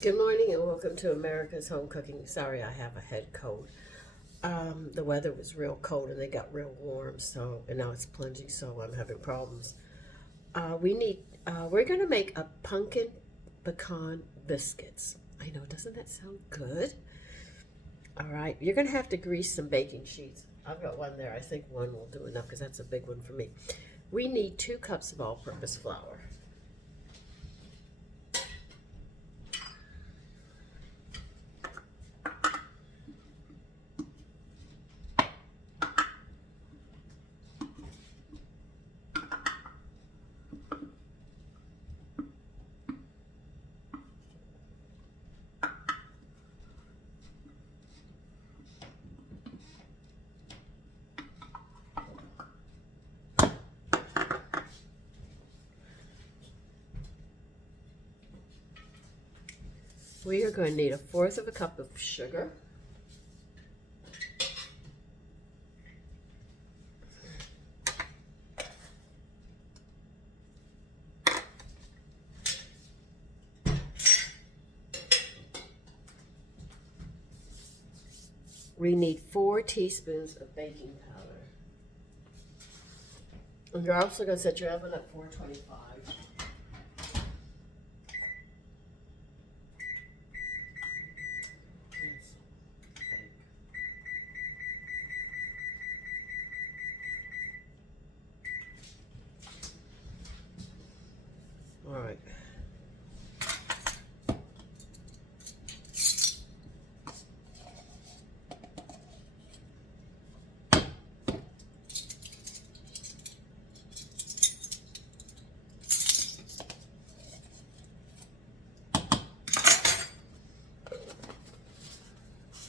Good morning and welcome to America's Home Cooking. Sorry, I have a head cold. The weather was real cold and it got real warm, and now it's plunging, so I'm having problems. We're gonna make a pumpkin pecan biscuits. I know, doesn't that sound good? All right, you're gonna have to grease some baking sheets. I've got one there. I think one will do enough because that's a big one for me. We need 2 cups of all-purpose flour. We are going to need 1/4 of a cup of sugar. We need 4 teaspoons of baking powder. And you're also going to set your oven at 425. All right.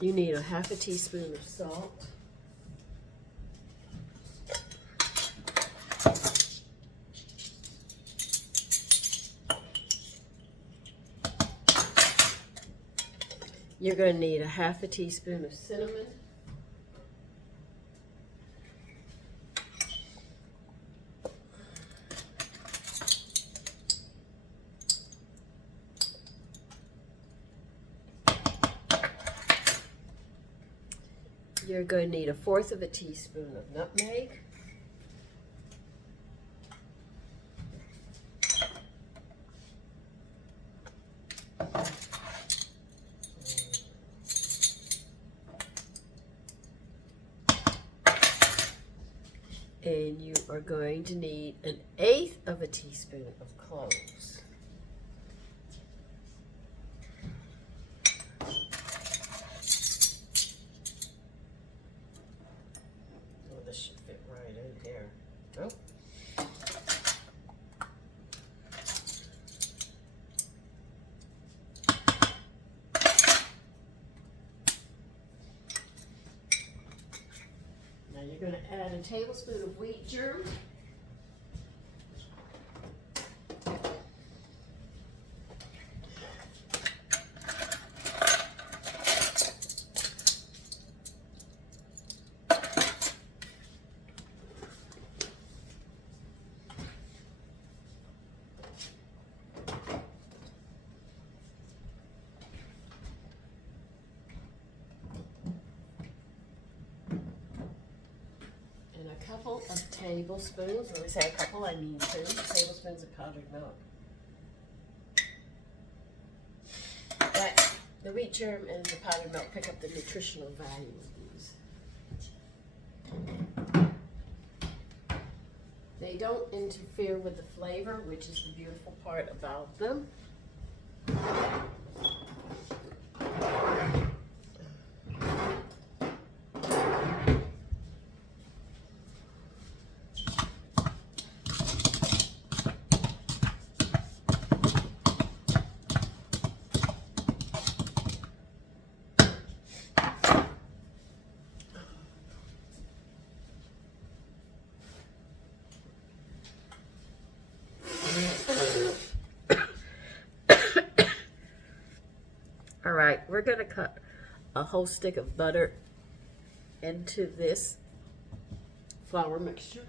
You need 1/2 teaspoon of salt. You're going to need 1/2 teaspoon of cinnamon. You're going to need 1/4 of a teaspoon of nutmeg. And you are going to need 1/8 of a teaspoon of cloves. Oh, this should fit right in here. Oh. Now you're going to add a tablespoon of wheat germ. A couple of tablespoons, when we say a couple, I mean 2 tablespoons of powdered milk. But the wheat germ and the powdered milk pick up the nutritional value of these. They don't interfere with the flavor, which is the beautiful part about them. All right, we're going to cut a whole stick of butter into this flour mixture.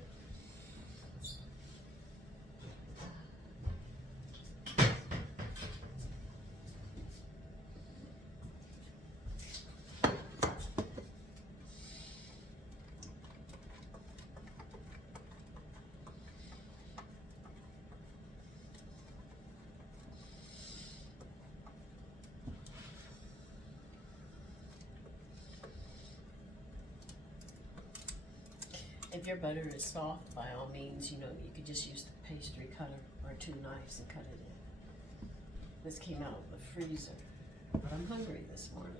If your butter is soft, by all means, you could just use the pastry cutter or 2 knives and cut it in. This came out of the freezer, but I'm hungry this morning.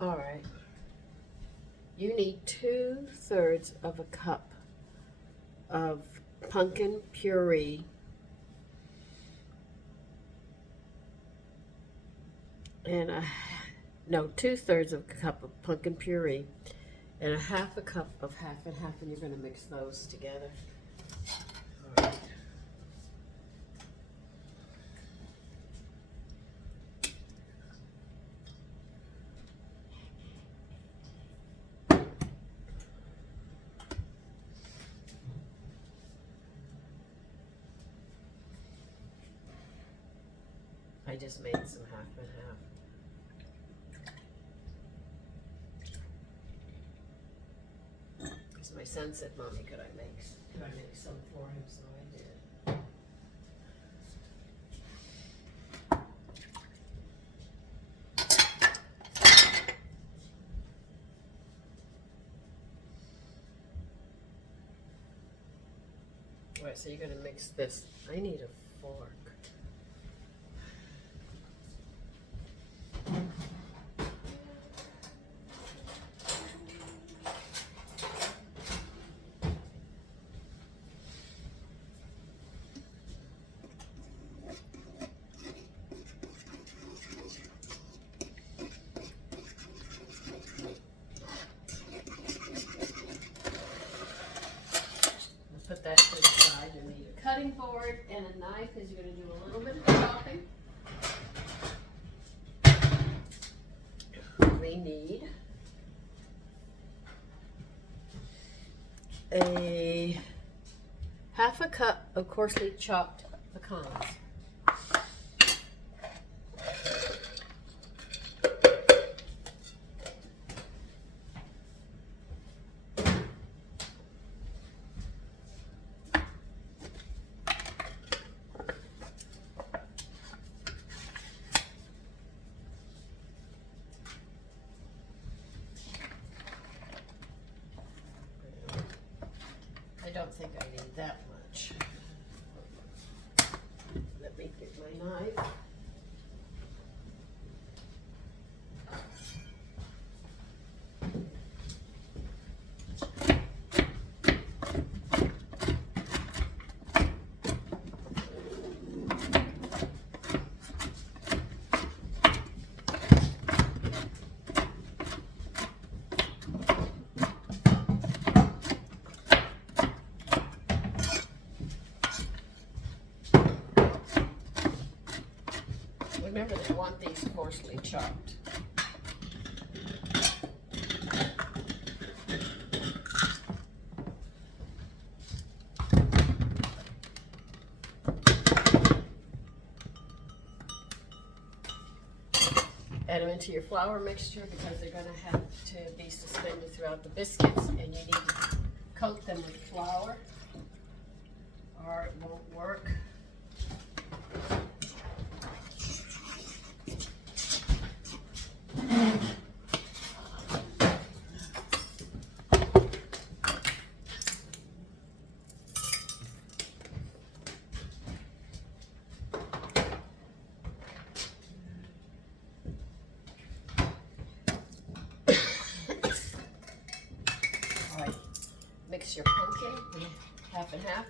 All right, you need 2/3 of a cup of pumpkin puree and 2/3 of a cup of pumpkin puree and 1/2 cup of half and half, and you're going to mix those together. All right. I just made some half and half. Because my son said, "Mommy, could I make some for him?" So I did. All right, so you're gonna mix this. I need a fork. Put that to the side. You need a cutting board and a knife because you're going to do a little bit of chopping. We need a 1/2 cup of coarsely chopped pecans. I don't think I need that much. Let me get my knife. Remember, they want these coarsely chopped. And them into your flour mixture because they're going to have to be suspended throughout the biscuits, and you need to coat them with flour or it won't work. Mix your pumpkin half and half.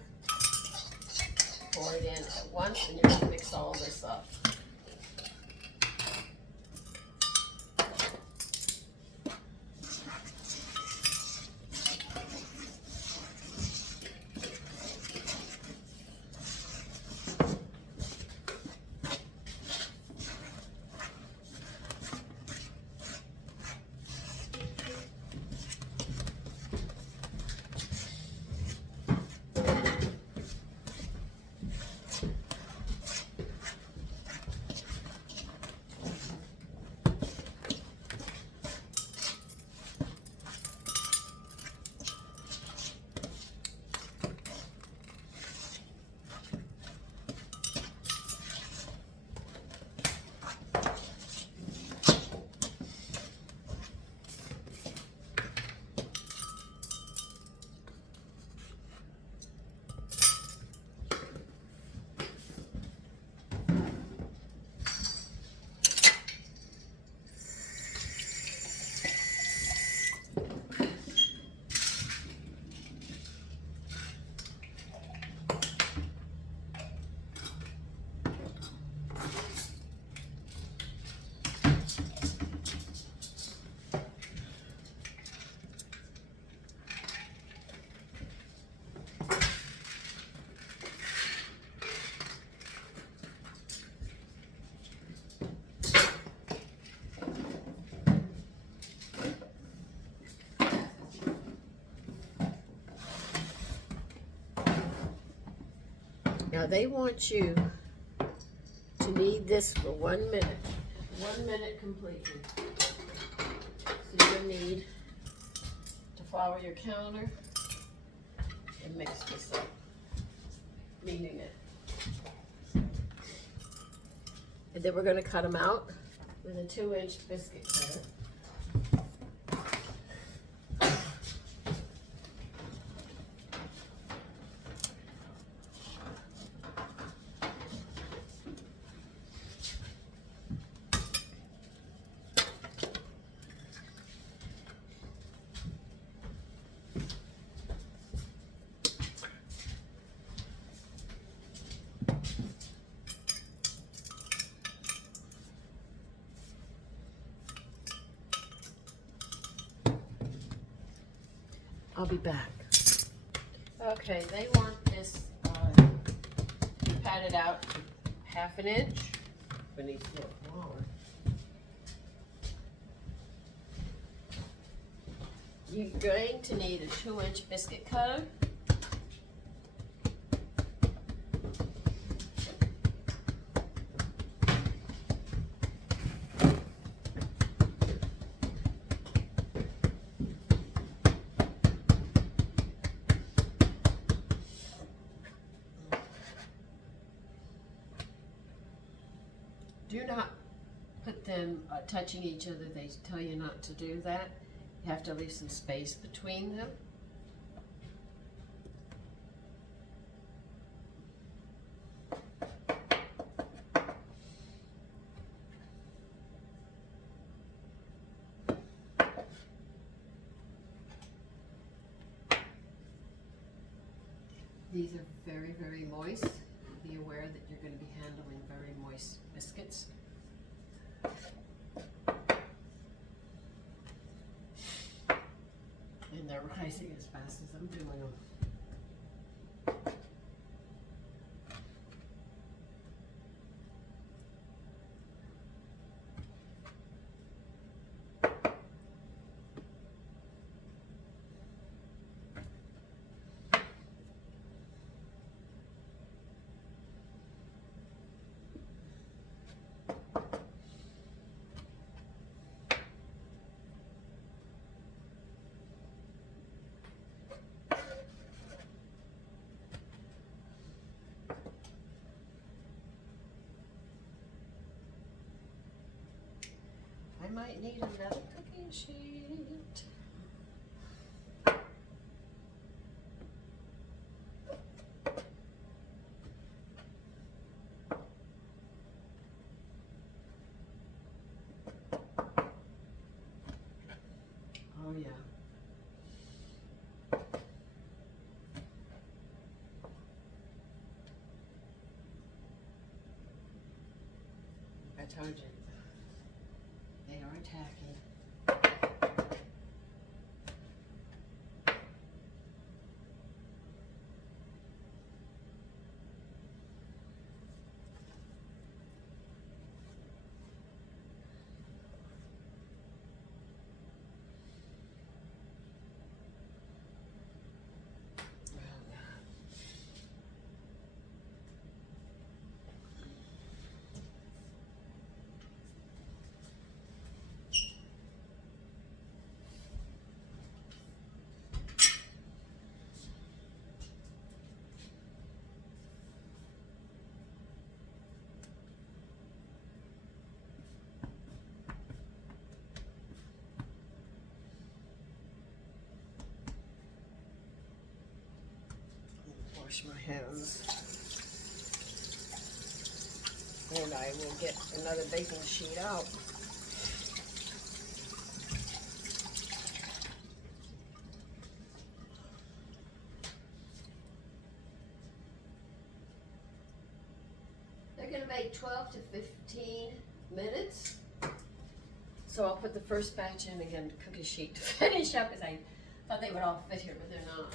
Pour it in at once, and you're going to mix all this up. Now they want you to knead this for 1 minute. 1 minute completely. So you're going to need to flour your counter and mix this up, kneading it. And then we're going to cut them out with a 2-inch biscuit cutter. I'll be back. Okay, they want this patted out 1/2 inch. It needs a little smaller. You're going to need a 2-inch biscuit cutter. Do not put them touching each other. They tell you not to do that. You have to leave some space between them. These are very, very moist. Be aware that you're going to be handling very moist biscuits. And they're rising as fast as I'm doing them. might need another cooking sheet. Oh yeah. I told you, they are attacking. Wash my hands. And I will get another baking sheet out. They're going to make 12 to 15 minutes. So I'll put the first batch in again, cookie sheet to finish up, because I thought they would all fit here, but they're not.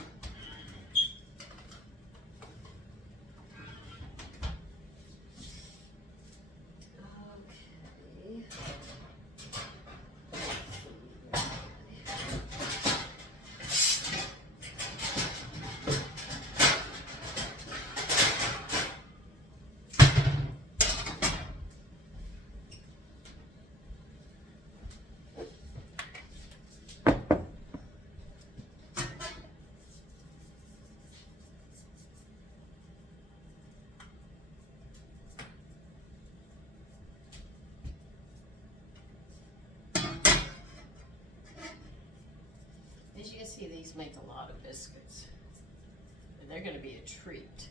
As you can see, these make a lot of biscuits, and they're going to be a treat.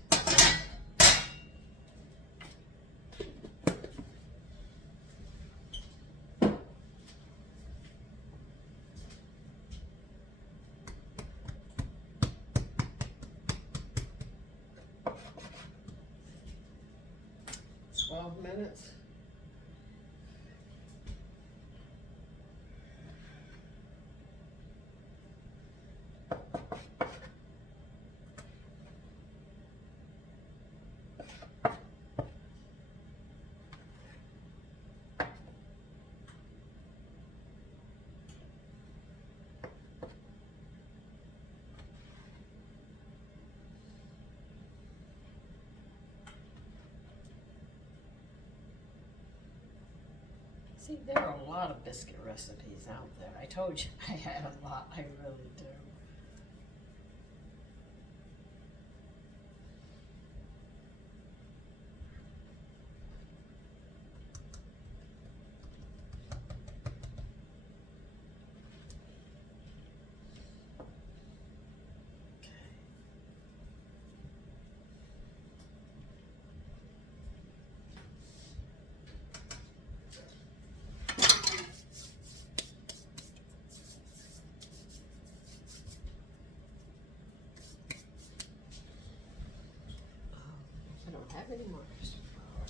Minutes. See, there are a lot of biscuit recipes out there. I told you I had a lot. I really do. I don't have any more custard flour.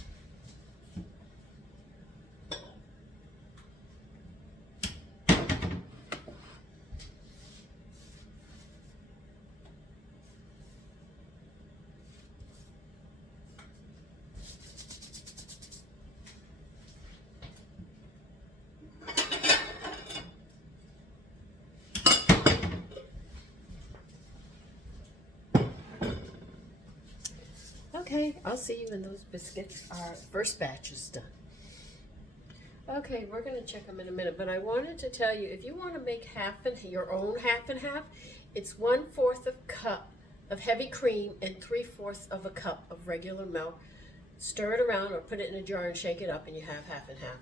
Okay, I'll see you when those biscuits are, first batch is done. Okay, we're going to check them in a minute, but I wanted to tell you, if you want to make your own half and half, it's 1/4 cup of heavy cream and 3/4 of a cup of regular milk. Stir it around or put it in a jar and shake it up, and you have half and half.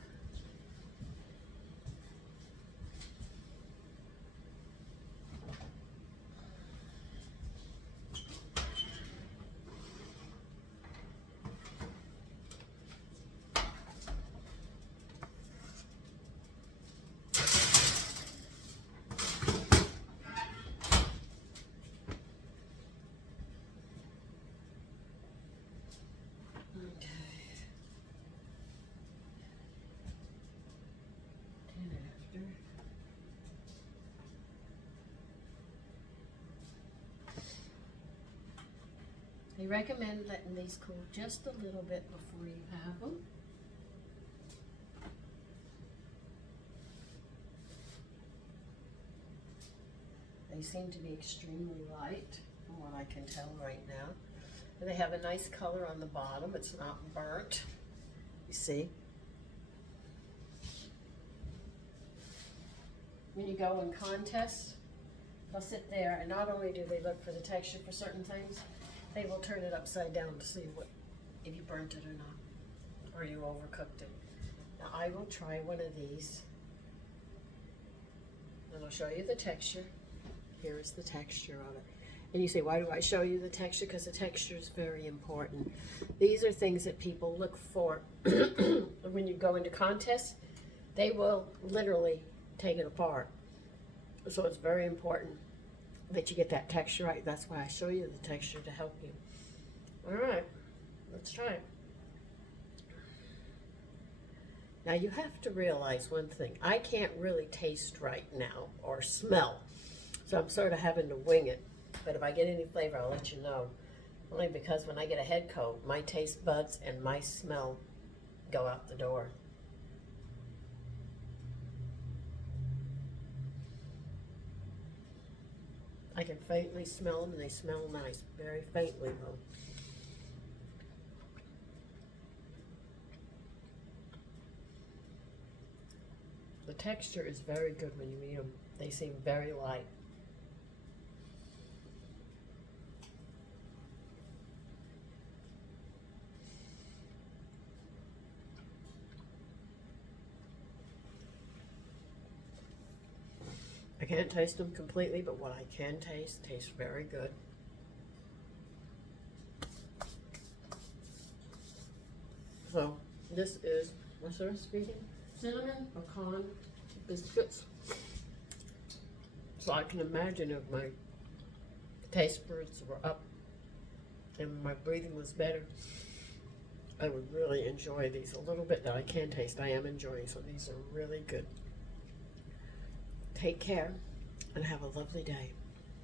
They recommend letting these cool just a little bit before you have them. They seem to be extremely light from what I can tell right now. And they have a nice color on the bottom. It's not burnt. You see? When you go in contests, they'll sit there and not only do they look for the texture for certain things, they will turn it upside down to see what if you burnt it or not, or you overcooked it. Now I will try one of these, and I'll show you the texture. Here is the texture of it. And you say, why do I show you the texture? Because the texture is very important. These are things that people look for when you go into contests. They will literally take it apart. So it's very important that you get that texture right. That's why I show you the texture to help you. All right, let's try it. Now you have to realize one thing. I can't really taste right now or smell. So I'm sort of having to wing it. But if I get any flavor, I'll let you know. Only because when I get a head coat, my taste buds and my smell go out the door. I can faintly smell them, and they smell nice. Very faintly, though. The texture is very good when you eat them. They seem very light. I can't taste them completely, but what I can taste tastes very good. So this is, what's the recipe? Cinnamon pecan biscuits. So I can imagine if my taste buds were up and my breathing was better, I would really enjoy these. A little bit that I can taste, I am enjoying. So these are really good. Take care and have a lovely day.